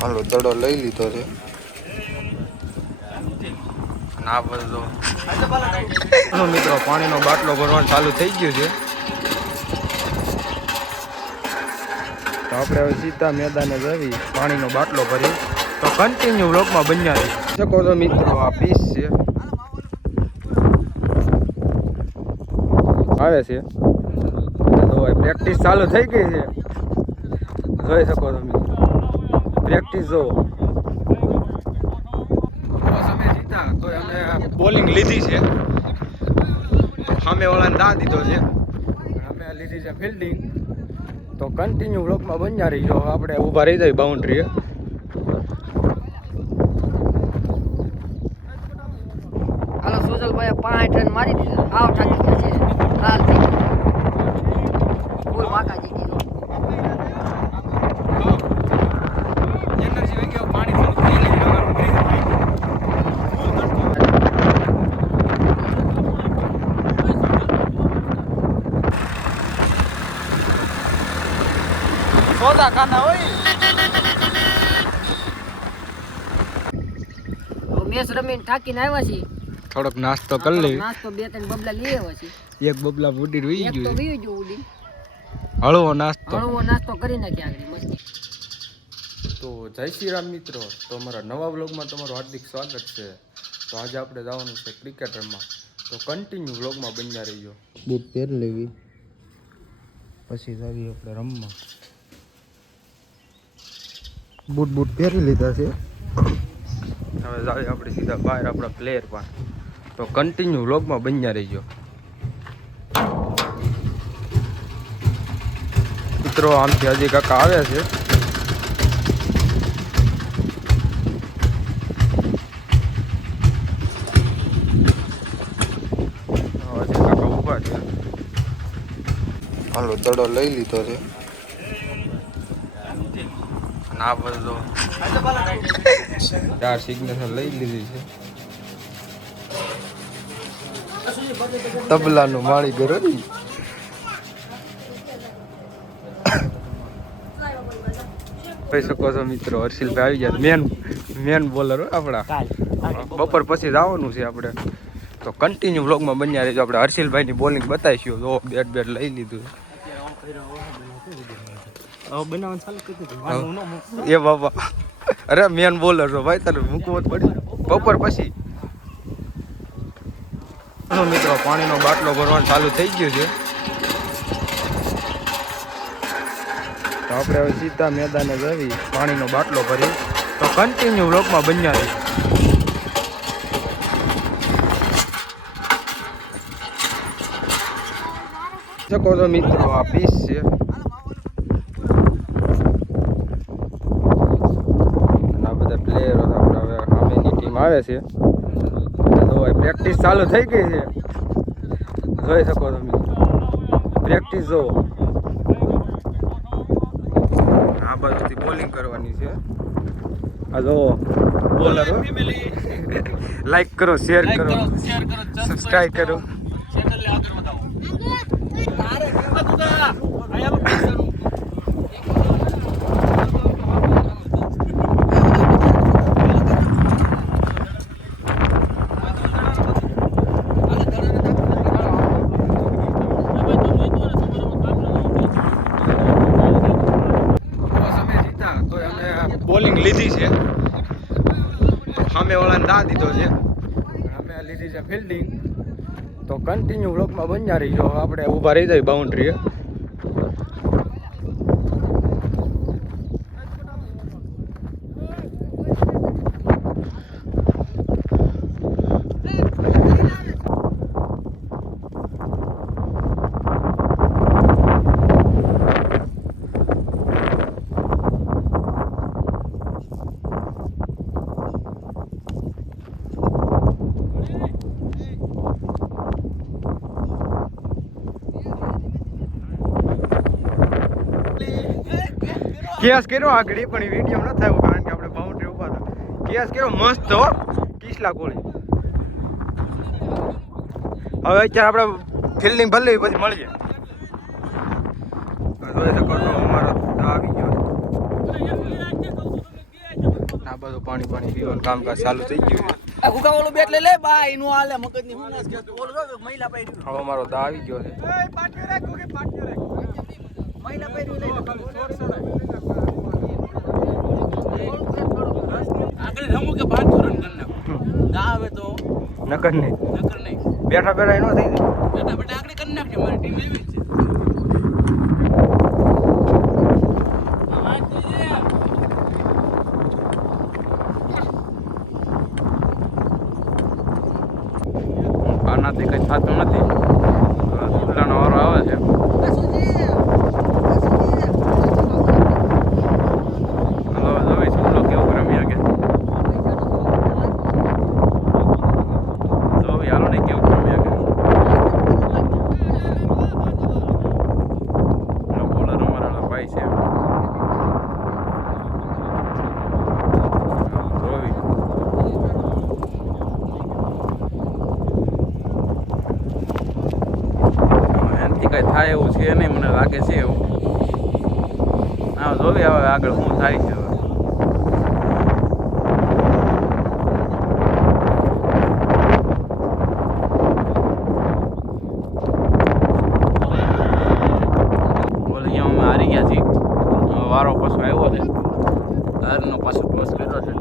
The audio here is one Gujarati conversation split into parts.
હાલો દડો લઈ લીધો છે. ના બધો મિત્રો પાણીનો બાટલો ભરવાનું ચાલુ થઈ ગયું છે. તો આપણે હવે સીધા મેદાને જવી પાણીનો બાટલો ભરી તો કન્ટિન્યુ વ્લોગમાં બન્યા રહી શકો છો મિત્રો. આ પીસ છે આવે છે તો પ્રેક્ટિસ ચાલુ થઈ ગઈ છે. જોઈ શકો છો મિત્રો પ્રેક્ટિસ જોવો. અમે જીતા તો અમે બોલિંગ લીધી છે, સામે વાળાને દા દીધો છે, અમે લીધી છે ફિલ્ડિંગ. તો કન્ટિન્યુ વ્લોગમાં બન્યા રહીજો. આપણે ઊભા રહી જાય બાઉન્ડ્રીએ. હાલો સુજલભાઈ 5 રન મારી દીધા. આવ ઠાકી ગયા છે, લાલ થઈ ગયો ફૂલ માકાજી દીધો. એનર્જી વહી ગયો, પાણી ચાલુ થઈ ગયું. સોદા ખાના હોય મેચ રમીને થાકીને આવ્યા છીએ. થોડોક નાસ્તો કરી લઈએ. નાસ્તો 2-3 બબલા લઈ આવ્યા છીએ. એક બબલા ઉડી રહી એક તો ગયું. વીયું જો ઉડી હળવો નાસ્તો કરી નાખ્યા આગળ મસ્તી. તો જય શ્રી રામ મિત્રો. તો અમારા નવા વ્લોગમાં તમારું હાર્દિક સ્વાગત છે. તો આજે આપણે જવાનું છે ક્રિકેટ રમવા. તો કન્ટિન્યુ વ્લોગમાં બન્યા રહીજો. બૂટ પહેરી લેવી પછી જાવી આપણે રમવા. બૂટ પહેરી લીધા છે. હવે જાવી આપણે સીધા બહાર આપણા પ્લેયર પાસે. તો કન્ટિન્યુ વ્લોગમાં બન્યા રહીજો મિત્રો. આમથી હજી કાકા આવ્યા છે. હાલો દડો લઈ લીધો છે. ના બધો 4 સિગ્નેચર લઈ લીધી છે. તબલાનું માળી ગરોડી કહી શકો છો મિત્રો. હર્ષિલભાઈ આવી ગયા, મેન બોલર આપણા. બપોર પછી જવાનું છે આપણે. તો કન્ટિન્યુ વ્લોગમાં બન્યા રહેજો. આપણે હર્ષિલભાઈની બોલિંગ બતાવીશું. જો બેટ લઈ લીધું એ બાબા. અરે મેન બોલર છો ભાઈ, તારે મૂકવો જ પડી બપોર પછી. મિત્રો પાણીનો બાટલો ભરવાનું ચાલુ થઈ ગયું છે. તો આપણે હવે સીધા મેદાને જવી પાણીનો બાટલો ભરી તો કન્ટિન્યુ વ્લોગમાં બન્યા રહી શકો છો મિત્રો. આ પીસ છે પ્લેયરો આપણે હવે સામેની ટીમ આવે છે. પ્રેક્ટિસ ચાલુ થઈ ગઈ છે. જોઈ શકો છો મિત્રો પ્રેક્ટિસ જોવો. આ બાજુથી બોલિંગ કરવાની છે. આ જો બોલર. લાઈક કરો, શેર કરો, સબસ્ક્રાઇબ કરો. બોલિંગ લીધી છે, સામે વાળાને દા દીધો છે, અમે લીધી છે ફિલ્ડિંગ. તો કન્ટિન્યુ વ્લોગમાં બન્યા રહીજો. આપણે ઊભા રહી જાય બાઉન્ડ્રીએ. કેસ કર્યો આગળ પણ એ વિડીયો ન થયો કારણ કે આપણે બાઉન્ડ્રી ઉભા હતા. કેસ કર્યો મસ્ત હો, કિસલા ગોળી. હવે અત્યારે આપણે ફિલ્ડિંગ ભલે પછી મળીએ. જોઈ શકો છો અમારો આવી ગયો. બધું પાણી પીવાનું કામકાજ ચાલુ થઈ ગયું છે. આ ગુગા ઓલો બેટ લે બા એનું હાલે મગજની હું ના ઓલો જો મહિલા પડ્યું હવે મારો દા આવી ગયો છે. મહિલા પડ્યું લઈ આગળ રમો કે 500 રન કરી નાખો ના આવે તો નકર નહીં બેઠા બેઠા એનો થઈ જાય. બેટા આગળ કરી નાખજે મારી ટીમ એવી જ છે. આનાથી કંઈ થતું નથી. સુલાનો વારો આવે છે. હવે જોઈ સુલો કેવું રમી શકે. તો હાલો ને કેવું રમી શકે. બોલર અમારા ભાઈ છે. જોવી એનાથી કઈ થાય એવું છે નહીં, મને લાગે છે એવું. હા જોવી હવે આગળ શું થાય છે. હવે બોલી અમે હારી ગયા છીએ. હવે વારો પાછો આવ્યો છે. હારનો પાછો ટોસ કર્યો છે.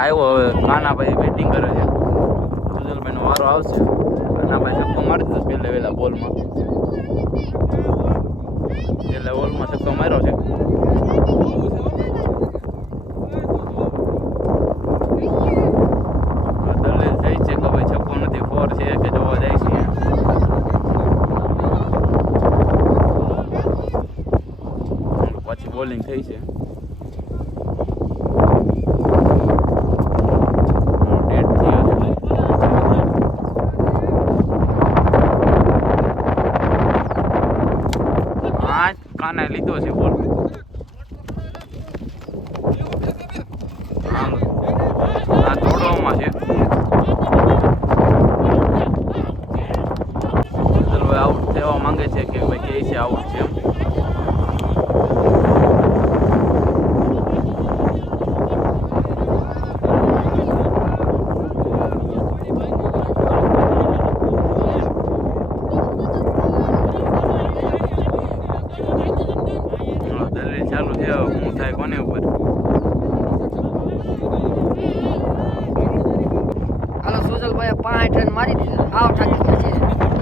આવ્યો હવે કાનાભાઈ બેટિંગ કરે છે. સુજલભાઈનો વારો આવશે. કાનાભાઈ છક્કો મારી દીધો પહેલા વહેલા બોલમાં. પહેલા બોલમાં છક્કો માર્યો છે. દલીલ થઈ છે કે ભાઈ છક્કો નથી, ફોર છે કે જોવા જાય છે. પછી બોલિંગ થઈ છે. ડેટ થયો છે. હા કાને લીધો છે બોલ. હા દોડવામાં છે. ચલો આઉટ થવા માંગે છે કે ભાઈ કે છે આઉટ છે એમ. દલીલ ચાલુ છે. શું થાય કોને ઉપર. હાલો સુજલભાઈ 5 રન મારી દીધા આવ ઠાકી ગયા છે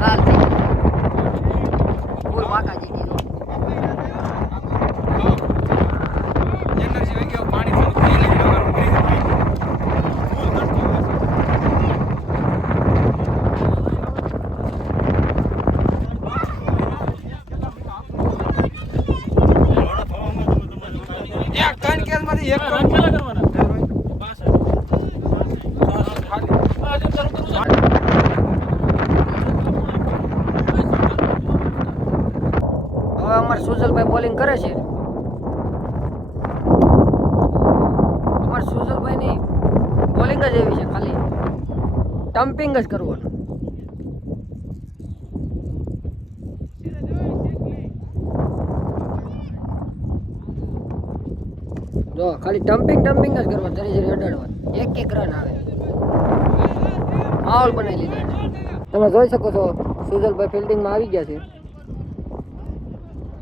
લાલ થઈ ગયો ફૂલ માકાજી દીધો એક ત્રણ કેલમાંથી એક હવે અમારે સુજલભાઈ બોલિંગ કરે છે. અમારે સુજલભાઈ ની બોલિંગ જ એવી છે, ખાલી ટમ્પિંગ જ કરવાનું. જો ખાલી ટમ્પિંગ જ કરવા, ધરી ધરી અડાડવા, એક રન આવે. માહોલ બનાવી લીધો. તમે જોઈ શકો છો સુજલભાઈ ફિલ્ડિંગમાં આવી ગયા છે.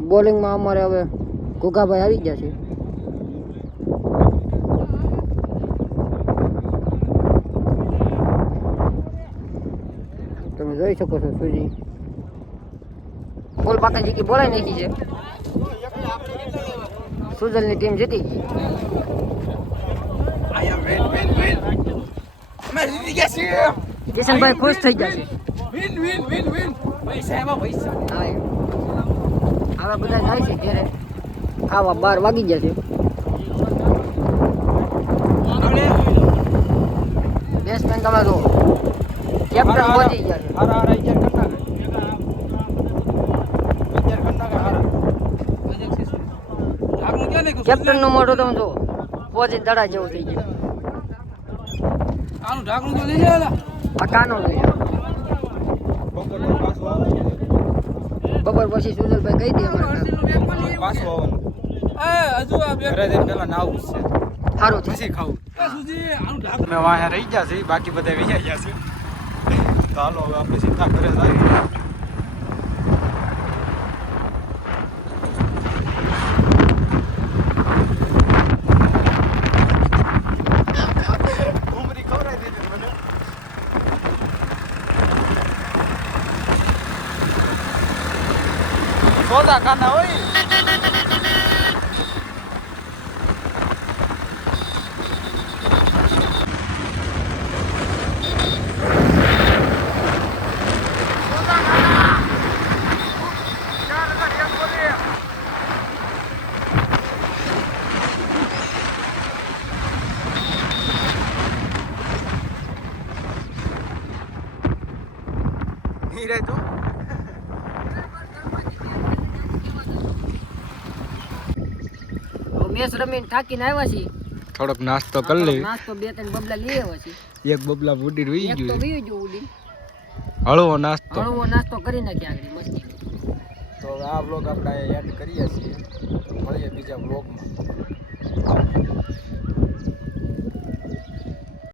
બોલિંગમાં અમારે હવે ઘુઘાભાઈ આવી ગયા છે. તમે જોઈ શકો છો સુજી બોલ પાકાજી કી બોલાઈ નાખી છે. સુજલની ટીમ જીતી ગઈ. કિશનભાઈ ખુશ થઈ ગયા છે. હવે બધા જાય છે ઘેરે ખાવા. 12 વાગી ગયા છે. બેટ્સમેન તમે જો કેપ્ટન પહોંચી ગયા છે. કેપ્ટન નું મોઢું તમે જો પહોંચી દડા જેવું થઈ ગયું. આ કાનો લઈ બપોર પછી સુજલભાઈ કહી દે અમારે પાછું આવવાનું. હજુ પેલા નાવું છે. સારું છે પછી ખાવું અમે વાયા રહી ગયા છે બાકી બધા વિજાઈ ગયા છે તો હાલો હવે આપણે સીધા ઘરે જઈએ ઉમરી ખવડાવી દીધી મને સોદા ખાના હોય હીરે તું મેચ રમીને થાકીને આવ્યા છીએ થોડોક નાસ્તો કરી લઈ નાસ્તો 2-3 બબલા લઈ આવ્યા છીએ એક બબલા બુડી રહી એક તો ગયું વીવી જો ઉડી હળવો નાસ્તો હળવો નાસ્તો કરી નાખ્યા આગળ મસ્તી તો હવે આ વ્લોગ આપણે એન્ડ કરીએ છીએ મળીએ બીજા વ્લોગમાં